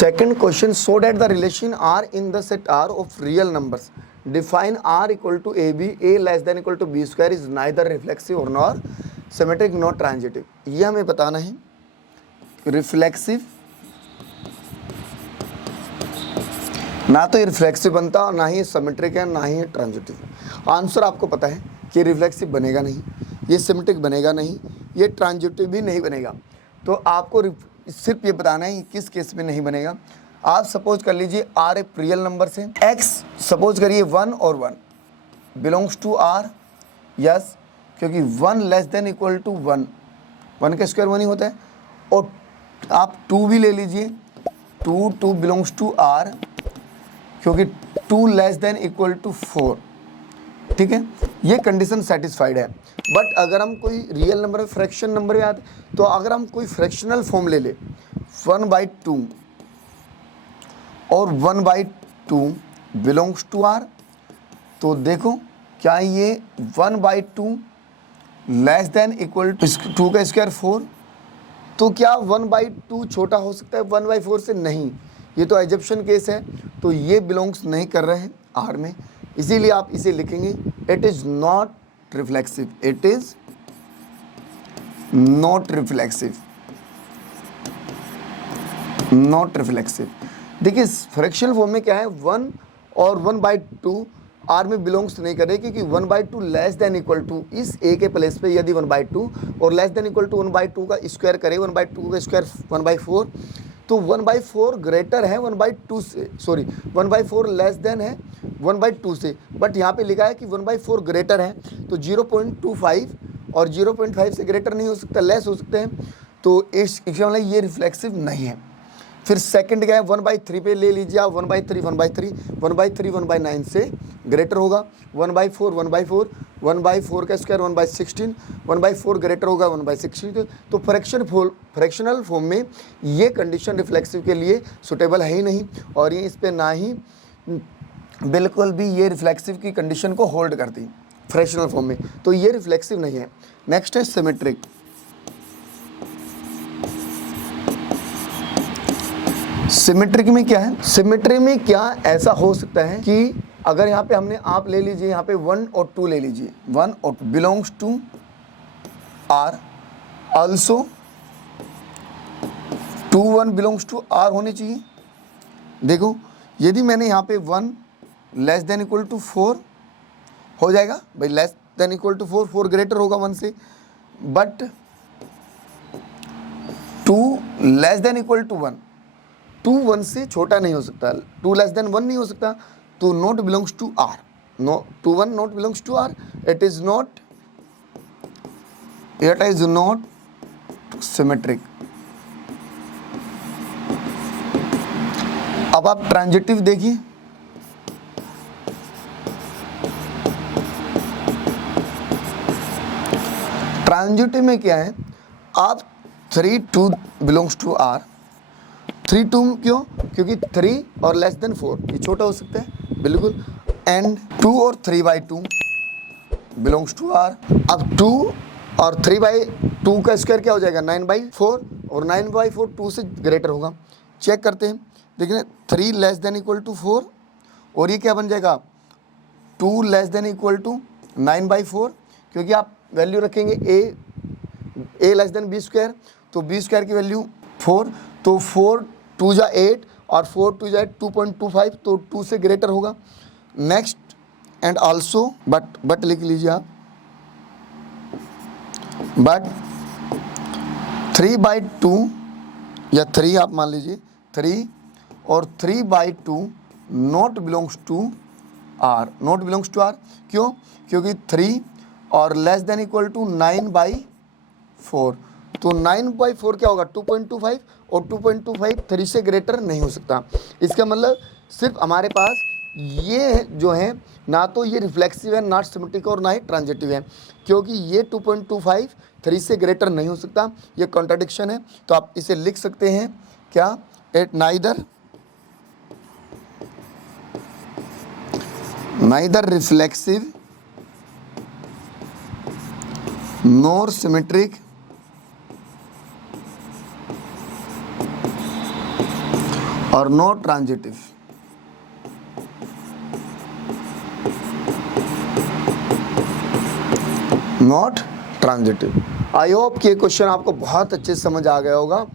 Second question, so that the relation R in the set R of real numbers define R equal to AB, A less than equal to B square is neither reflexive or nor symmetric nor transitive. ये हमें बताना है reflexive ना तो ये reflexive बनता और ना ही सिमेट्रिक है ना ही ट्रांजिटिव। आंसर आपको पता है कि रिफ्लेक्सिव बनेगा नहीं, ये सिमेट्रिक बनेगा नहीं, ये ट्रांजिटिव भी नहीं बनेगा। तो आपको सिर्फ ये बताना है किस केस में नहीं बनेगा। आप सपोज कर लीजिए R एक रियल नंबर से x सपोज करिए 1 और 1 बिलोंग्स टू R, यस, क्योंकि 1 लेस देन इक्वल टू 1, 1 का स्क्वायर 1 ही होता है। और आप 2 भी ले लीजिए, 2 बिलोंग्स टू R क्योंकि 2 लेस देन इक्वल टू 4, ठीक है, ये कंडीशन सेटिस्फाइड है। बट अगर हम कोई रियल नंबर फ्रैक्शन नंबर याद, तो अगर हम कोई फ्रैक्शनल फॉर्म ले ले 1/2 और 1/2 बिलोंग्स टू R, तो देखो क्या ये 1/2 लेस देन इक्वल टू 2 का स्क्वायर 4, तो क्या 1/2 छोटा हो सकता है 1/4 से? नहीं, ये तो एजप्शन केस है, तो ये बिलोंग्स नहीं कर रहे हैं R में, इसीलिए आप इसे लिखेंगे it is not reflexive, it is not reflexive, not reflexive. देखिए फ्रैक्शनल फॉर्म में क्या है, 1 और 1/2 R में बिलोंग्स नहीं कर रहे, क्योंकि 1/2 लेस देन इक्वल टू इस A के प्लेस पे यदि 1/2 और लेस देन इक्वल टू 1/2 का स्क्वायर करे, 1/2 का स्क्वायर 1/4, तो 1/4 ग्रेटर है 1/2 से, सॉरी 1/4 लेस देन है 1/2 से, बट यहाँ पे लिखा है कि 1/4 ग्रेटर है, तो 0.25 और 0.5 से ग्रेटर नहीं हो सकता, लेस हो सकते हैं, तो इस मतलब ये रिफ्लेक्सिव नहीं है। फिर सेकंड क्या है, 1/3 पे ले लीजिए आप, 1/3 1/9 से ग्रेटर होगा, 1/4 1/4 का स्क्वायर 1/16, 1/4 ग्रेटर होगा 1/16, तो फ्रैक्शनल फॉर्म में ये कंडीशन रिफ्लेक्सिव के लिए सुटेबल है ही नहीं, और ये इस पर ना ही बिल्कुल भी ये रिफ्लेक्सिव की कंडीशन को होल्ड करती फ्रैक्शनल फॉर्म में, तो ये रिफ्लेक्सिव नहीं है। नेक्स्ट है सिमेट्रिक। सिमेट्रिक में क्या है, सिमेट्री में क्या ऐसा हो सकता है कि अगर यहाँ पे हमने आप ले लीजिए, यहाँ पे 1 और 2 ले लीजिए, 1 और belongs to R, also 2 1 belongs to R होने चाहिए। देखो यदि मैंने यहाँ पे 1 लेस देन इक्वल टू 4 हो जाएगा भाई, less than equal to 4 greater होगा 1 से, but 2 less than equal to 1, 2 1 से छोटा नहीं हो सकता, 2 लेस देन 1 नहीं हो सकता, तो not belongs to R, no 2 1 not belongs to R, it is not symmetric. अब आप ट्रांजिटिव देखिए, ट्रांजिटिव में क्या है, आप 3 2 बिलोंग्स टू R, 3 2 क्यों, क्योंकि 3 और लेस देन 4 ये छोटा हो सकता है बिल्कुल, एंड 2 और 3/2 बिलोंग्स टू R। अब 2 और 3/2 का स्क्वायर क्या हो जाएगा 9/4, और 9/4 2 से ग्रेटर होगा। चेक करते हैं, देखिए 3 लेस देन इक्वल टू 4, और ये क्या बन जाएगा 2 लेस देन इक्वल टू 9/4, क्योंकि आप वैल्यू रखेंगे a less than b square, तो b स्क्वायर की वैल्यू 4, तो 4 2 जा 8 और 4 2 जा 2.25, तो 2 से ग्रेटर होगा। नेक्स्ट एंड ऑल्सो बट लिख लीजिए आप, बट 3/2 या 3 आप मान लीजिए, 3 और 3/2 not belongs to R, not belongs to R क्यों, क्योंकि 3 और लेस देन इक्वल टू 9/4, तो 9/4 क्या होगा 2.25, और 2.25 3 से ग्रेटर नहीं हो सकता। इसका मतलब सिर्फ हमारे पास ये जो है ना तो ये रिफ्लेक्सिव है, नॉट सिमेट्रिक, और ना ही ट्रांजिटिव है, क्योंकि ये 2.25 3 से ग्रेटर नहीं हो सकता, ये कॉन्ट्राडिक्शन है। तो आप इसे लिख सकते हैं क्या, it neither reflexive nor symmetric और not transitive. Not transitive. I hope कि ये क्वेश्चन आपको बहुत अच्छे से समझ आ गया होगा।